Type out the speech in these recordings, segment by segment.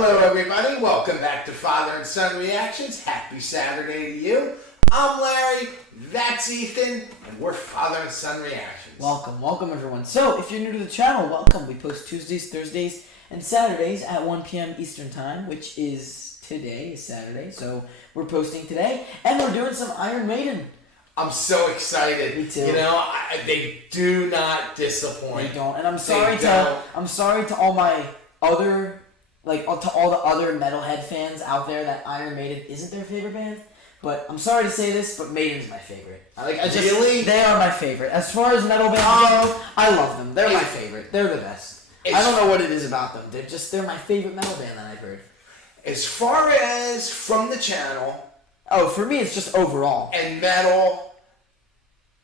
Hello, everybody. Welcome back to Father and Son Reactions. Happy Saturday to you. I'm Larry, that's Ethan, and we're Father and Son Reactions. Welcome everyone. So, if you're new to the channel, welcome. We post Tuesdays, Thursdays, and Saturdays at 1 p.m. Eastern Time, which is today, is Saturday. So, we're posting today, and we're doing some Iron Maiden. I'm so excited. Me too. You know, they do not disappoint. They don't. And I'm sorry to all my other, to all the other metalhead fans out there that Iron Maiden isn't their favorite band. But I'm sorry to say this, but Maiden's my favorite. Really? They are my favorite. As far as metal bands go, I love them. They're my favorite. They're the best. I don't know what it is about them. They're my favorite metal band that I've heard. As far as from the channel... Oh, for me, it's just overall. And metal...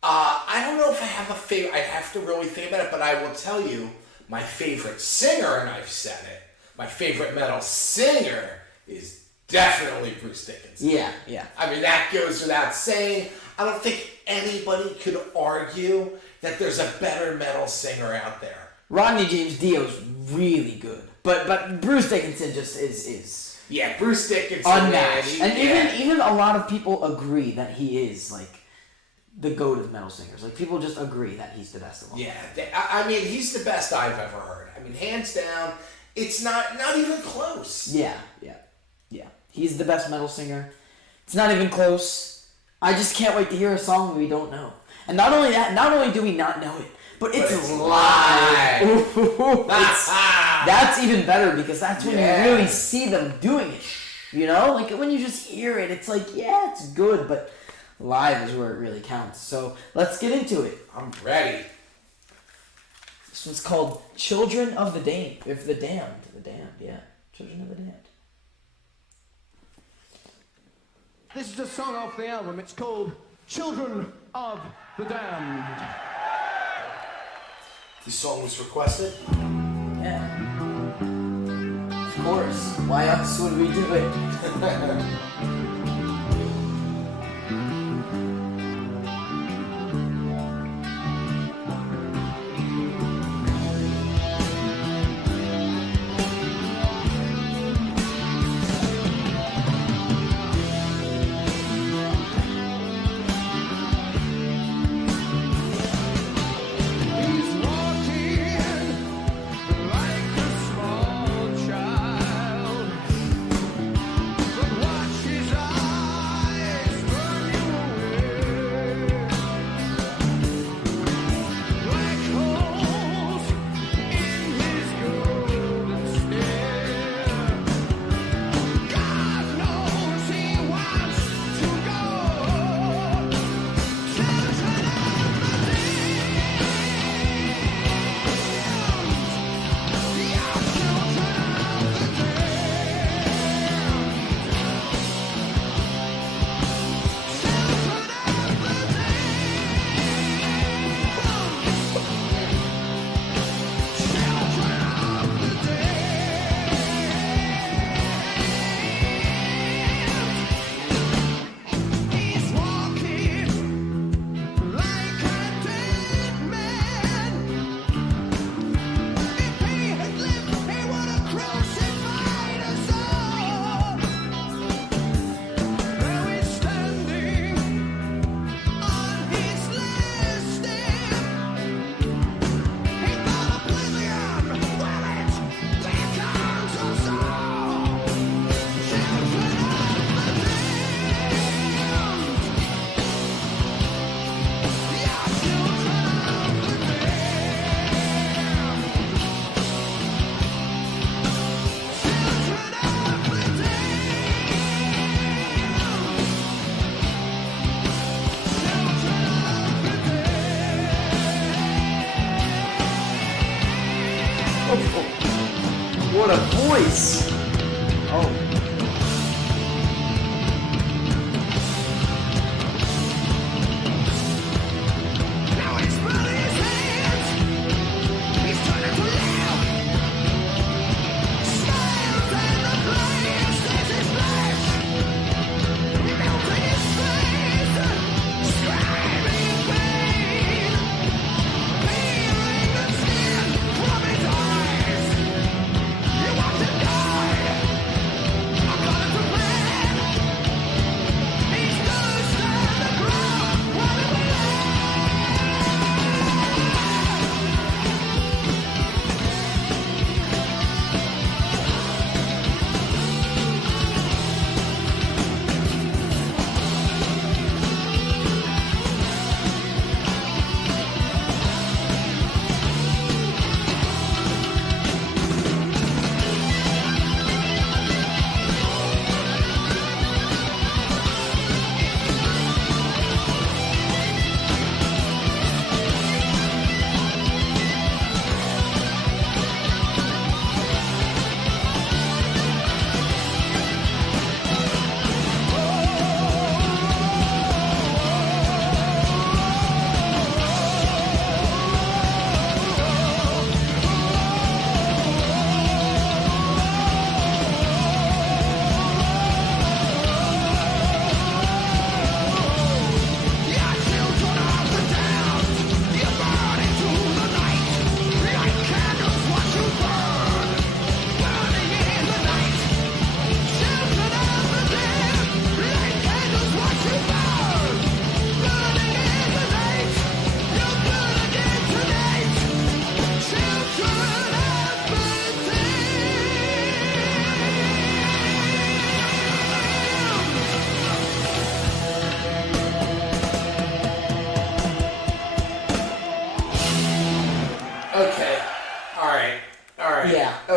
I don't know if I have a favorite. I have to really think about it, but I will tell you, my favorite singer, and I've said it, my favorite metal singer is definitely Bruce Dickinson. Yeah. I mean, that goes without saying. I don't think anybody could argue that there's a better metal singer out there. Rodney James Dio's really good, but Bruce Dickinson just is. Yeah, Bruce Dickinson. Unmatched. And even a lot of people agree that he is, the GOAT of metal singers. People just agree that he's the best of all. Yeah, I mean, he's the best I've ever heard. I mean, hands down, it's not even close. Yeah. He's the best metal singer. It's not even close. I just can't wait to hear a song we don't know. And not only that, not only do we not know it, but it's live. That's even better because that's when you really see them doing it. You know? When you just hear it, it's it's good, but live is where it really counts. So let's get into it. I'm ready. This one's called Children of the Damned. The Damned, yeah. Children of the Damned. This is a song off the album. It's called Children of the Damned. This song was requested? Yeah. Of course. Why else would we do it? What a voice! Oh. You want to die?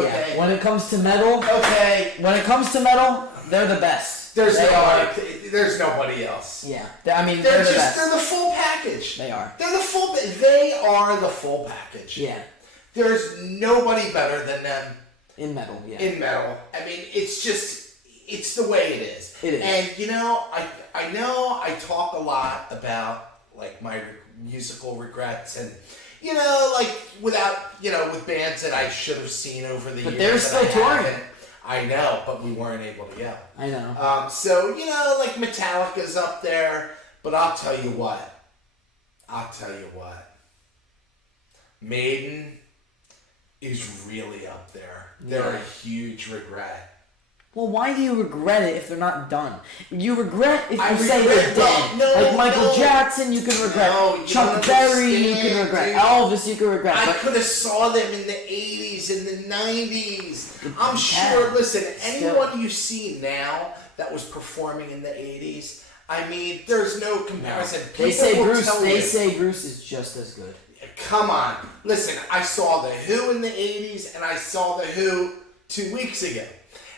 Okay. Yeah. When it comes to metal, they're the best. There's nobody else. Yeah. I mean, They're the best. They're the full package. They are. They are the full package. Yeah. There's nobody better than them. In metal, yeah. In metal. I mean, it's the way it is. It is. And, I know I talk a lot about, like, my musical regrets and, with bands that I should have seen over the years. But they're still touring. I know, but we weren't able to go. I know. So, like Metallica's up there, but I'll tell you what. Maiden is really up there. They're a huge regret. Well, why do you regret it if they're not done? You regret if you say they're dead. Like Michael Jackson, you can regret. Chuck Berry, you can regret. Dude. Elvis, you can regret. I could have saw them in the 80s, in the 90s. I'm sure, listen, anyone you see now that was performing in the 80s, I mean, there's no comparison. They say Bruce is just as good. Come on. Listen, I saw The Who in the 80s, and I saw The Who 2 weeks ago.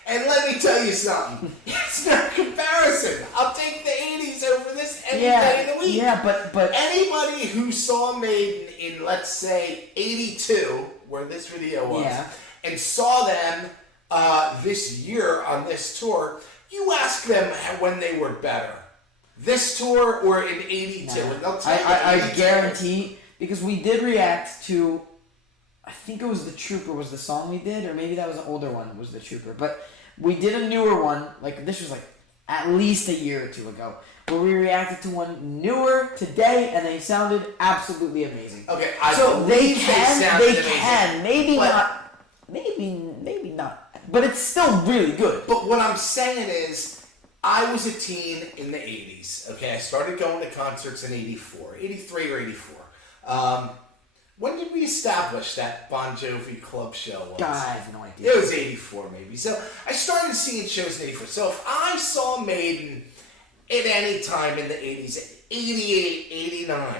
And let me tell you something. It's no comparison. I'll take the 80s over this any day of the week. Yeah, but anybody who saw Maiden in, let's say, 82, where this video was, and saw them this year on this tour, you ask them when they were better. This tour or in 82. And they'll tell you I guarantee, because we did react to, I think it was The Trooper was the song we did, or maybe that was an older one, was The Trooper. But we did a newer one, like this was like at least a year or two ago, where we reacted to one newer today, and they sounded absolutely amazing. Okay, they can, maybe not, but it's still really good. But what I'm saying is, I was a teen in the 80s, okay? I started going to concerts in 83 or 84. When did we establish that Bon Jovi club show was? God, I have no idea. It was 84 maybe. So I started seeing shows in 84. So if I saw Maiden at any time in the 80s, 88, 89,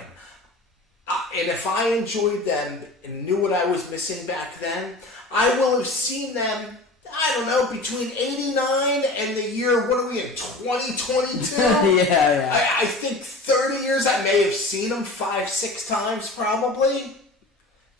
and if I enjoyed them and knew what I was missing back then, I will have seen them, I don't know, between 89 and the year, what are we in, 2022? I think 30 years, I may have seen them 5-6 times probably.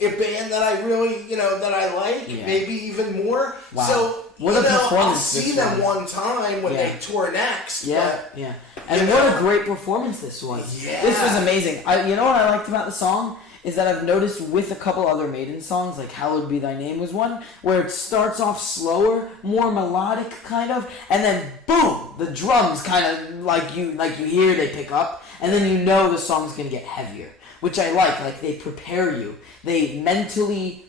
A band that I really, that I like, maybe even more. Wow. So, I'll see them one time when they tour next. And what a great performance this was. Yeah. This was amazing. You know what I liked about the song? Is that I've noticed with a couple other Maiden songs, like Hallowed Be Thy Name was one, where it starts off slower, more melodic kind of, and then boom, the drums kind of like you hear they pick up, and then you know the song's gonna get heavier, which I like they prepare you. They mentally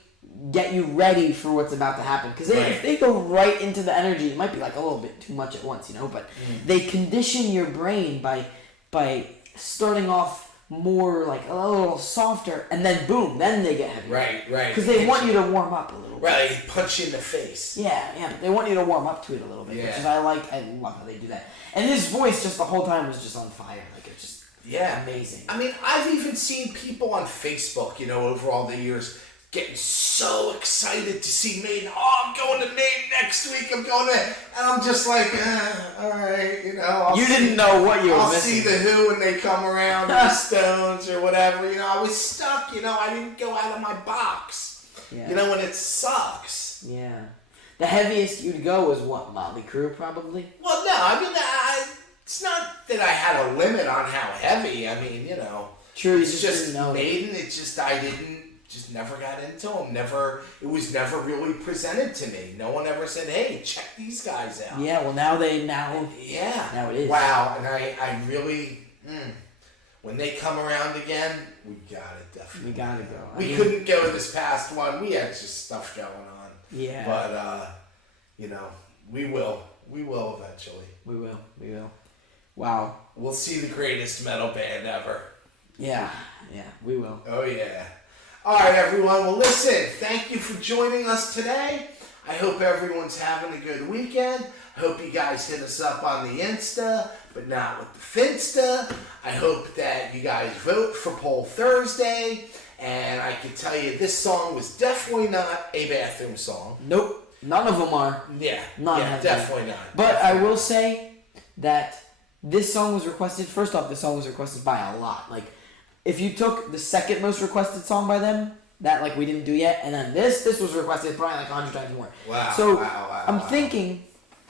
get you ready for what's about to happen. Because if they go right into the energy, it might be like a little bit too much at once, but they condition your brain by starting off more like a little softer, and then boom, then they get heavy. Right. Because they want you to warm up a little bit. Right, punch you in the face. Yeah, they want you to warm up to it a little bit, which is I love how they do that. And his voice just the whole time was just on fire, like it's just amazing. I mean, I've even seen people on Facebook, over all the years, getting so excited to see Maiden. Oh, I'm going to Maiden next week. I'm going to, and I'm just like, all right, you didn't know what you were I'll missing. see the Who when they come around, or the Stones or whatever. I was stuck. I didn't go out of my box. Yeah. And it sucks. Yeah. The heaviest you'd go was what, Motley Crue, probably? Well, no, I mean, it's not that I had a limit on how heavy. I mean, True, you it's just didn't know. Maiden. It's just just never got into them. It was never really presented to me. No one ever said, "Hey, check these guys out." Yeah, well now it is. Wow, and I really, when they come around again, we gotta definitely. We gotta go. We couldn't go this past one. We had just stuff going on. Yeah. But we will. We will eventually. We will. Wow. We'll see the greatest metal band ever. Yeah, we will. Oh yeah. All right, everyone. Well, listen, thank you for joining us today. I hope everyone's having a good weekend. I hope you guys hit us up on the Insta. but not with the Finsta. I hope that you guys vote for Poll Thursday. And I can tell you, this song was definitely not a bathroom song. Nope, none of them are. Yeah, None yeah, have definitely been. not. But I will say that this song was requested. First off, this song was requested by a lot. Like, if you took the second most requested song by them, that like we didn't do yet, and then this was requested probably like 100 times more. Wow. So wow, I'm thinking,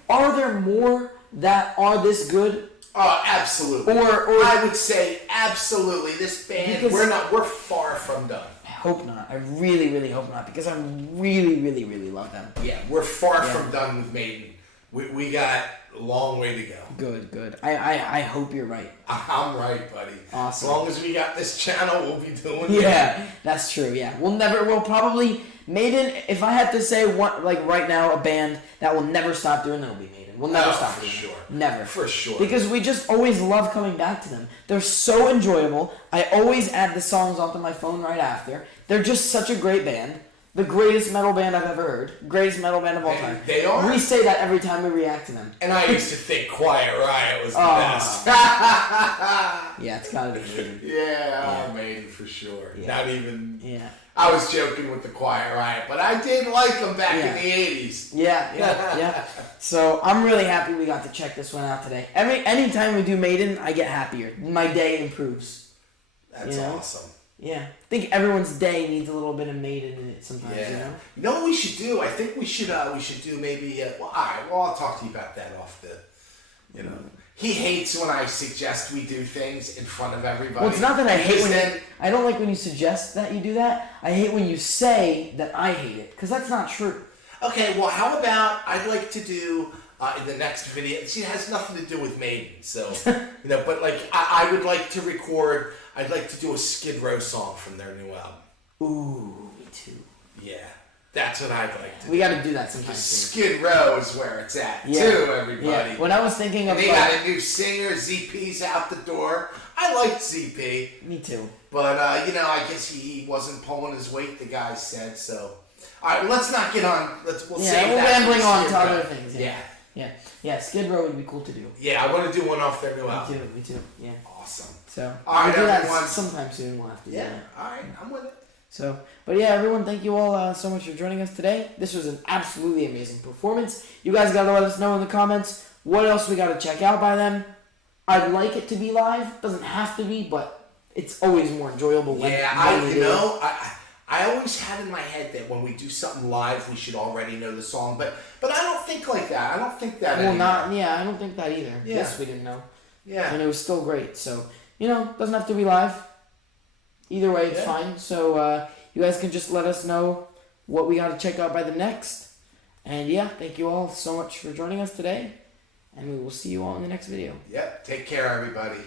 are there more that are this good? Oh, absolutely. Or I would say absolutely. This band, Because- we're far from done. I hope not. I really, really hope not, because I really, really, really love them. Yeah, we're far Yeah. from done with Maiden. We got a long way to go. Good. I hope you're right. I'm right, buddy. Awesome. As long as we got this channel, we'll be doing Yeah, that's true. Yeah, we'll probably Maiden. If I had to say one, like right now, a band that will never stop doing that will be Maiden. We'll never stop for doing sure. it. Never. For sure. Because we just always love coming back to them. They're so enjoyable. I always add the songs onto my phone right after. They're just such a great band. The greatest metal band I've ever heard. Greatest metal band of all time. They are. We say that every time we react to them. And I used to think Quiet Riot was the Oh. best. Yeah, it's gotta be Maiden. Yeah, Maiden for sure. Yeah. Not even. Yeah. I was joking with the Quiet Riot, but I did like them back Yeah. in the 80s. Yeah. So I'm really happy we got to check this one out today. Anytime we do Maiden, I get happier. My day improves. That's You know? awesome. Yeah. I think everyone's day needs a little bit of Maiden in it sometimes, Yeah. you know? You know what we should do? I think we should do maybe. Well, all right. Well, I'll talk to you about that off the. You know, he hates when I suggest we do things in front of everybody. Well, it's not that I hate Because when I don't like when you suggest that you do that. I hate when you say that I hate it, because that's not true. Okay, well, how about I'd like to do in the next video. See, it has nothing to do with Maiden, so but like I would like to record. I'd like to do a Skid Row song from their new album. Ooh, me too. Yeah, that's what I'd like to. We got to do that sometime do. soon. Skid Row is where it's at Yeah. too, everybody. Yeah. When I was thinking of And they got a new singer. ZP's out the door. I liked ZP, me too. but I guess he wasn't pulling his weight. The guy said so. All right, well, let's not get on. We'll save we're that for rambling on Skid to Row. other things. Yeah. Skid Row would be cool to do. Yeah, I want to do one off their new album. Me too. Yeah. Awesome. So All right, we'll do that everyone. sometime soon. We'll have to do Yeah. that. All right, I'm with it. So, but yeah, everyone, thank you all so much for joining us today. This was an absolutely amazing performance. You guys got to let us know in the comments what else we got to check out by them. I'd like it to be live. Doesn't have to be, but it's always more enjoyable when Yeah, we do it. I always had in my head that when we do something live, we should already know the song, but I don't think like that. I don't think that. Well, anymore. I don't think that either. Yeah. Yes, we didn't know. Yeah. And it was still great. So, doesn't have to be live. Either way, it's Yeah. fine. So, you guys can just let us know what we got to check out by the next. And yeah, thank you all so much for joining us today. And we will see you all in the next video. Yep. Take care, everybody.